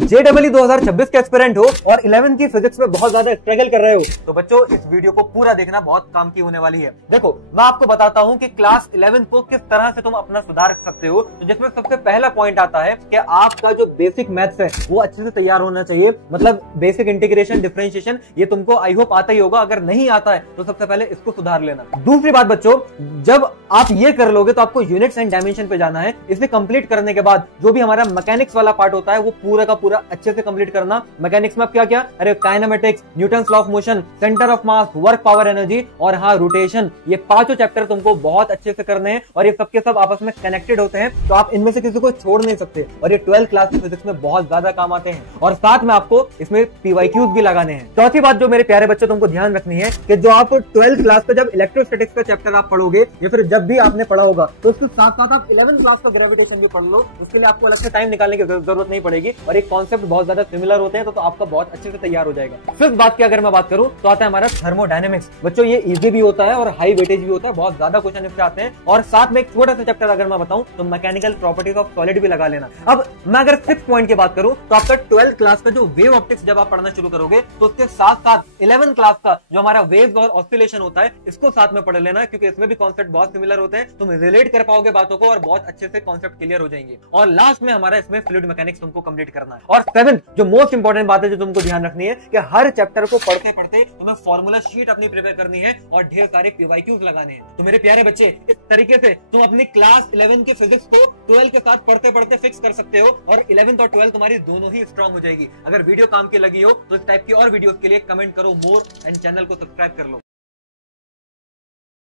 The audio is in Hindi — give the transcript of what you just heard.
JEE 2026 के एस्पिरेंट हो और 11th की फिजिक्स में बहुत ज्यादा स्ट्रगल कर रहे हो तो बच्चों इस वीडियो को पूरा देखना बहुत काम की होने वाली है। देखो मैं आपको बताता हूँ कि क्लास 11 को किस तरह से तुम अपना सुधार सकते हो। तो जिसमें सबसे पहला पॉइंट आता है कि आपका जो बेसिक मैथ्स है वो अच्छे से तैयार होना चाहिए। मतलब बेसिक इंटीग्रेशन, डिफरेंशिएशन ये तुमको आई होप आता ही होगा। अगर नहीं आता है तो सबसे पहले इसको सुधार लेना। दूसरी बात बच्चों, जब आप ये कर लोगे तो आपको यूनिट्स एंड डायमेंशन पे जाना है। इसे कंप्लीट करने के बाद जो भी हमारा मैकेनिक्स वाला पार्ट होता है वो पूरा का पूरा अच्छे से कंप्लीट करना। मैकेनिक्स में क्या क्या, अरे kinematics, Newton's law of motion, centre of mass, work power energy और हाँ रोटेशन, ये पांचों चैप्टर तुमको बहुत अच्छे से करने हैं और ये सबके सब आपस में कनेक्टेड होते हैं। तो आप इनमें से किसी को छोड़ नहीं सकते और ये 12th क्लास की फिजिक्स में बहुत ज्यादा काम आते हैं। और साथ में आपको इसमें PYQs भी लगाने हैं। चौथी बात जो मेरे प्यारे बच्चों तुमको ध्यान रखनी है कि जो आप 12th क्लास का जब इलेक्ट्रोस्टैटिक्स का चैप्टर आप पढ़ोगे या फिर जब भी आपने पढ़ा होगा तो उसके साथ साथ आप 11th क्लास का ग्रेविटेशन भी पढ़ लो। उसके लिए आपको अलग से टाइम निकालने की जरूरत नहीं पड़ेगी और एक कॉन्सेप्ट बहुत ज्यादा सिमिलर होते हैं तो आपका बहुत अच्छे से तैयार हो जाएगा। फिफ्थ बात की अगर मैं बात करूं तो आता है हमारा थर्मोडायनेमिक्स। बच्चों ये इजी भी होता है और हाई वेटेज भी होता है, बहुत ज्यादा क्वेश्चन इससे आते हैं। और साथ में एक छोटा सा चैप्टर अगर मैं बताऊं तो मैकेनिकल प्रॉपर्टीज ऑफ सॉलिड भी लगा लेना। अब मैं अगर 6th पॉइंट की बात करूं तो आपका 12th क्लास का जो वेव ऑप्टिक्स जब आप पढ़ना शुरू करोगे तो उसके साथ साथ 11th क्लास का जो हमारा वेव्स और ऑसिलेशन होता है इसको साथ में पढ़ लेना, क्योंकि इसमें भी कॉन्सेप्ट बहुत सिमिलर होते हैं। तुम रिलेट कर पाओगे बातों को और बहुत अच्छे से कॉन्सेप्ट क्लियर हो जाएंगे। और लास्ट में हमारा इसमें फ्लूइड मैकेनिक्स तुमको कंप्लीट करना है। और 7th जो मोस्ट इंपॉर्टेंट बात है जो तुमको ध्यान रखनी है कि हर चैप्टर को पढ़ते पढ़ते तुम्हें फॉर्मूला शीट अपनी प्रिपेयर करनी है और ढेर सारे PYQs लगाने हैं। तो मेरे प्यारे बच्चे इस तरीके से तुम अपनी क्लास 11 के फिजिक्स को 12 के साथ पढ़ते पढ़ते फिक्स कर सकते हो और 11th और 12th तुम्हारी दोनों ही स्ट्रांग हो जाएगी। अगर वीडियो काम की लगी हो तो इस टाइप की और वीडियोस के लिए कमेंट करो मोर एंड चैनल को सब्सक्राइब कर लो।